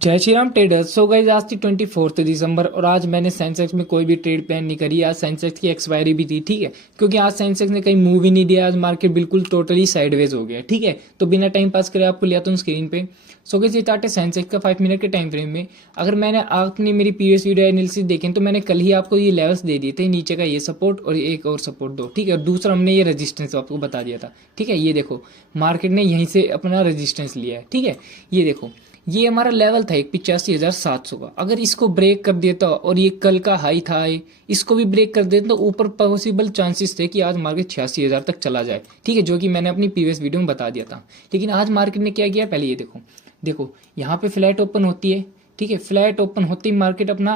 जय Shri Ram traders. So guys आज थी 24 दिसंबर और आज मैंने सेंसेक्स में कोई भी ट्रेड प्लान नहीं करी। आज सेंसेक्स की एक्सपायरी भी थी, ठीक है, क्योंकि आज सेंसेक्स ने कहीं मूव ही नहीं दिया। आज मार्केट बिल्कुल टोटली साइडवेज हो गया, ठीक है। तो बिना टाइम पास करे आपको लिया तो स्क्रीन पे। सो गाइस ये चार्ट है सेंसेक्स का 5 मिनट के टाइम फ्रेम में। अगर मैंने आपने मेरी प्रीवियस वीडियो एनालिसिस देखें तो मैंने कल ही आपको ये लेवल्स दे दिए थे, नीचे का ये सपोर्ट और एक और सपोर्ट दो, ठीक है। और दूसरा हमने ये रेजिस्टेंस आपको बता दिया था, ठीक है। ये देखो मार्केट ने यहीं से अपना रेजिस्टेंस लिया है, ठीक है। ये देखो ये हमारा लेवल था एक 85,700 का। अगर इसको ब्रेक कर देता और ये कल का हाई था, इसको भी ब्रेक कर देता तो ऊपर पॉसिबल चांसेस थे कि आज मार्केट 86,000 तक चला जाए, ठीक है, जो कि मैंने अपनी प्रीवियस वीडियो में बता दिया था। लेकिन आज मार्केट ने क्या किया, पहले ये देखो, देखो यहाँ पे फ्लैट ओपन होती है, ठीक है। फ्लैट ओपन होती मार्केट अपना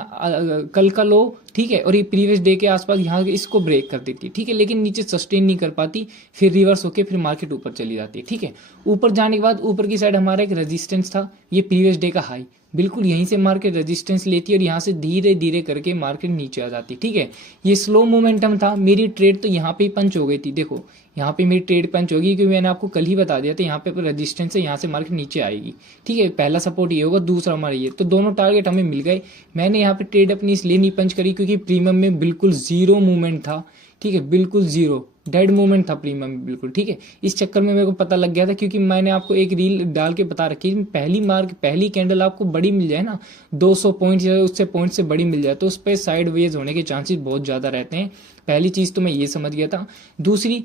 कल का लो, ठीक है, और ये प्रीवियस डे के आसपास यहाँ इसको ब्रेक कर देती है, ठीक है। लेकिन नीचे सस्टेन नहीं कर पाती, फिर रिवर्स होके फिर मार्केट ऊपर चली जाती है, ठीक है। ऊपर जाने के बाद ऊपर की साइड हमारा एक रेजिस्टेंस था, ये प्रीवियस डे का हाई, बिल्कुल यहीं से मार्केट रेजिस्टेंस लेती है और यहाँ से धीरे धीरे करके मार्केट नीचे आ जाती, ठीक है। ये स्लो मोमेंटम था। मेरी ट्रेड तो यहाँ पे ही पंच हो गई थी, देखो यहाँ पे मेरी ट्रेड पंच होगी, क्योंकि मैंने आपको कल ही बता दिया था यहाँ पे रेजिस्टेंस है, यहाँ से मार्केट नीचे आएगी, ठीक है। पहला सपोर्ट ये होगा, दूसरा हमारा ये, तो दोनों टारगेट हमें मिल गए। मैंने यहाँ पे ट्रेड अपनी इसलिए नहीं पंच करी क्योंकि प्रीमियम में बिल्कुल जीरो मूवमेंट था, ठीक है, बिल्कुल जीरो डेड मूवमेंट था प्रीमियम में, बिल्कुल, ठीक है। इस चक्कर में मेरे को पता लग गया था, क्योंकि मैंने आपको एक रील डाल के बता रखी है, पहली कैंडल आपको बड़ी मिल जाए ना, 200 पॉइंट या उससे पॉइंट से बड़ी मिल जाए तो उस पर साइड वेज होने के चांसेस बहुत ज़्यादा रहते हैं। पहली चीज़ तो मैं ये समझ गया था। दूसरी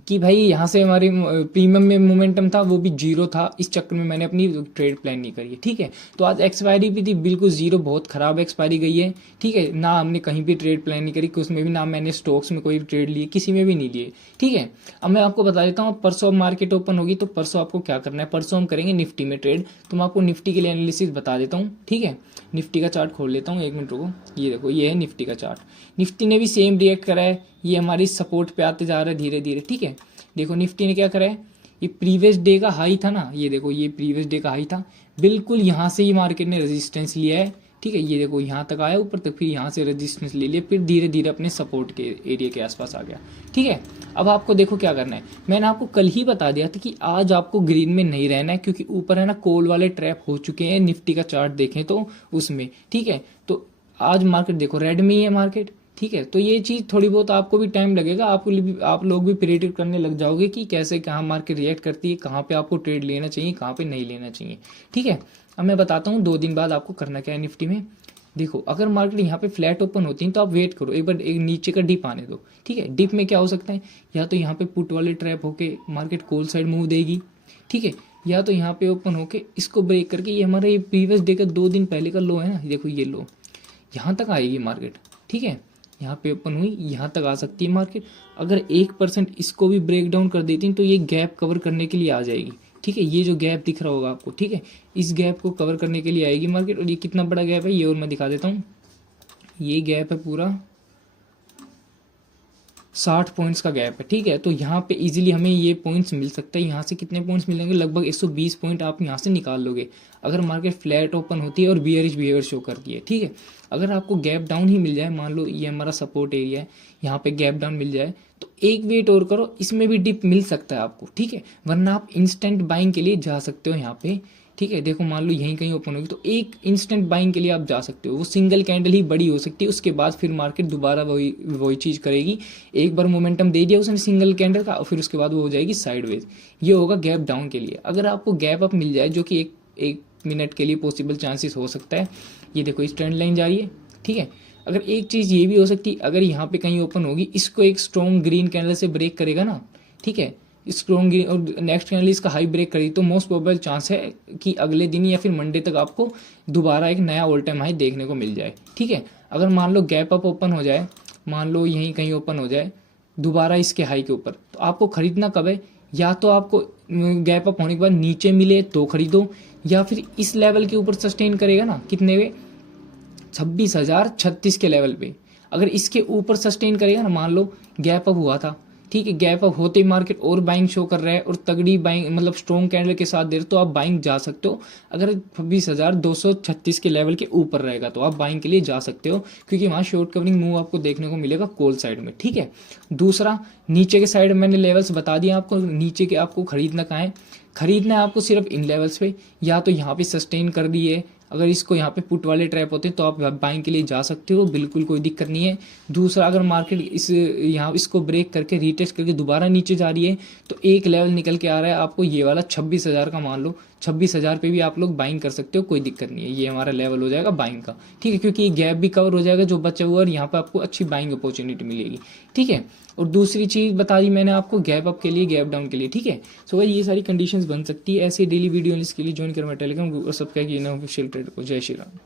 कि भाई यहाँ से हमारी प्रीमियम में मोमेंटम था वो भी जीरो था, इस चक्कर में मैंने अपनी ट्रेड प्लान नहीं करी है, ठीक है। तो आज एक्सपायरी भी थी बिल्कुल जीरो, बहुत खराब एक्सपायरी गई है, ठीक है। ना हमने कहीं भी ट्रेड प्लान नहीं करी, उसमें भी ना मैंने स्टॉक्स में कोई ट्रेड लिए, किसी में भी नहीं लिए, ठीक है। अब मैं आपको बता देता हूँ, परसों मार्केट ओपन होगी तो परसों आपको क्या करना है। परसों हम करेंगे निफ्टी में ट्रेड, तो मैं आपको निफ्टी के लिए एनालिसिस बता देता हूँ, ठीक है। निफ्टी का चार्ट खोल लेता हूँ, एक मिनट रुको। ये देखो ये है निफ्टी का चार्ट। निफ्टी ने भी सेम रिएक्ट करा है, ये हमारी सपोर्ट पे आते जा रहा है धीरे धीरे, ठीक है। देखो निफ्टी ने क्या करा है, ये प्रीवियस डे का हाई था ना, ये देखो ये प्रीवियस डे का हाई था, बिल्कुल यहाँ से ही मार्केट ने रेजिस्टेंस लिया है, ठीक है। ये देखो यहाँ तक आया ऊपर तक, फिर यहाँ से रेजिस्टेंस ले लिया, फिर धीरे धीरे अपने सपोर्ट के एरिया के आसपास आ गया, ठीक है। अब आपको देखो क्या करना है, मैंने आपको कल ही बता दिया था कि आज आपको ग्रीन में नहीं रहना है, क्योंकि ऊपर है ना कॉल वाले ट्रैप हो चुके हैं। निफ्टी का चार्ट देखें तो उसमें, ठीक है। तो आज मार्केट देखो रेड में ही है मार्केट, ठीक है। तो ये चीज़ थोड़ी बहुत आपको भी टाइम लगेगा, आप लोग भी प्रेडिक्ट करने लग जाओगे कि कैसे कहाँ मार्केट रिएक्ट करती है, कहाँ पे आपको ट्रेड लेना चाहिए, कहाँ पे नहीं लेना चाहिए, ठीक है। अब मैं बताता हूँ 2 दिन बाद आपको करना क्या है निफ्टी में। देखो अगर मार्केट यहाँ पे फ्लैट ओपन होती है तो आप वेट करो, एक बार एक नीचे का डिप आने दो, ठीक है। डिप में क्या हो सकता है, या तो यहाँ पे पुट वाले ट्रैप होके मार्केट कॉल साइड मूव देगी, ठीक है, या तो यहाँ पे ओपन होके इसको ब्रेक करके ये हमारा ये प्रीवियस डे का 2 दिन पहले का लो है ना, देखो ये लो यहाँ तक आएगी मार्केट, ठीक है। यहाँ पे ओपन हुई, यहाँ तक आ सकती है मार्केट। अगर 1% इसको भी ब्रेक डाउन कर देती तो ये गैप कवर करने के लिए आ जाएगी, ठीक है। ये जो गैप दिख रहा होगा आपको, ठीक है, इस गैप को कवर करने के लिए आएगी मार्केट। और ये कितना बड़ा गैप है ये और मैं दिखा देता हूँ। ये गैप है पूरा 60 पॉइंट्स का गैप है, ठीक है। तो यहाँ पे इजीली हमें ये पॉइंट्स मिल सकता है। यहाँ से कितने पॉइंट्स मिलेंगे, लगभग 120 पॉइंट आप यहाँ से निकाल लोगे अगर मार्केट फ्लैट ओपन होती है और बियरिश बिहेवियर शो करती है, ठीक है। अगर आपको गैप डाउन ही मिल जाए, मान लो ये हमारा सपोर्ट एरिया है, यहाँ पे गैप डाउन मिल जाए तो एक वेट और करो, इसमें भी डिप मिल सकता है आपको, ठीक है। वरना आप इंस्टेंट बाइंग के लिए जा सकते हो यहाँ पे, ठीक है। देखो मान लो यहीं कहीं ओपन होगी तो एक इंस्टेंट बाइंग के लिए आप जा सकते हो, वो सिंगल कैंडल ही बड़ी हो सकती है, उसके बाद फिर मार्केट दोबारा वही चीज़ करेगी। एक बार मोमेंटम दे दिया उसने सिंगल कैंडल का, फिर उसके बाद वो हो जाएगी साइडवेज। ये होगा गैप डाउन के लिए। अगर आपको गैप अप मिल जाए, जो कि एक मिनट के लिए पॉसिबल चांसेस हो सकता है, ये देखो इस ट्रेंड लाइन जा रही है, ठीक है। अगर एक चीज़ ये भी हो सकती है, अगर यहाँ पे कहीं ओपन होगी, इसको एक स्ट्रॉन्ग ग्रीन कैंडल से ब्रेक करेगा ना, ठीक है, स्ट्रॉन्ग ग्रीन, और नेक्स्ट कैंडल इसका हाई ब्रेक करेगी तो मोस्ट प्रोबेबल चांस है कि अगले दिन या फिर मंडे तक आपको दोबारा एक नया ऑल टाइम हाई देखने को मिल जाए, ठीक है। अगर मान लो गैप अप ओपन हो जाए, मान लो यहीं कहीं ओपन हो जाए दोबारा इसके हाई के ऊपर, तो आपको खरीदना कब है, या तो आपको गैप अप होने के बाद नीचे मिले तो खरीदो, या फिर इस लेवल के ऊपर सस्टेन करेगा ना, कितने पे, 26,036 के लेवल पे। अगर इसके ऊपर सस्टेन करेगा ना, मान लो गैप अप हुआ था, ठीक है, गैप अप होते ही मार्केट और बाइंग शो कर रहा है और तगड़ी बाइंग मतलब स्ट्रॉन्ग कैंडल के साथ दे रहे तो आप बाइंग जा सकते हो। अगर 26,236 के लेवल के ऊपर रहेगा तो आप बाइंग के लिए जा सकते हो, क्योंकि वहाँ शॉर्ट कवरिंग मूव आपको देखने को मिलेगा कॉल साइड में, ठीक है। दूसरा नीचे के साइड मैंने लेवल्स बता दिए आपको, नीचे के आपको खरीदना कहाँ है, खरीदना है आपको सिर्फ इन लेवल्स पे, या तो यहाँ पे सस्टेन कर दिए, अगर इसको यहाँ पे पुट वाले ट्रैप होते हैं तो आप बाइंग के लिए जा सकते हो, बिल्कुल कोई दिक्कत नहीं है। दूसरा, अगर मार्केट इस यहाँ इसको ब्रेक करके रीटेस्ट करके दोबारा नीचे जा रही है तो एक लेवल निकल के आ रहा है आपको ये वाला 26,000 का, मान लो 26,000 पे भी आप लोग बाइंग कर सकते हो, कोई दिक्कत नहीं है। ये हमारा लेवल हो जाएगा बाइंग का, ठीक है, क्योंकि ये गैप भी कवर हो जाएगा जो बचा हुआ, और यहाँ पे आपको अच्छी बाइंग अपॉर्चुनिटी मिलेगी, ठीक है। और दूसरी चीज़ बता दी मैंने आपको गैप अप के लिए, गैप डाउन के लिए, ठीक है। सो भाई ये सारी कंडीशंस बन सकती है। ऐसे डेली वीडियो इसके लिए ज्वाइन करो मेरे टेलीग्राम और सब्सक्राइब कीजिए ऑफिशियल ट्रेड को। जय श्री राम।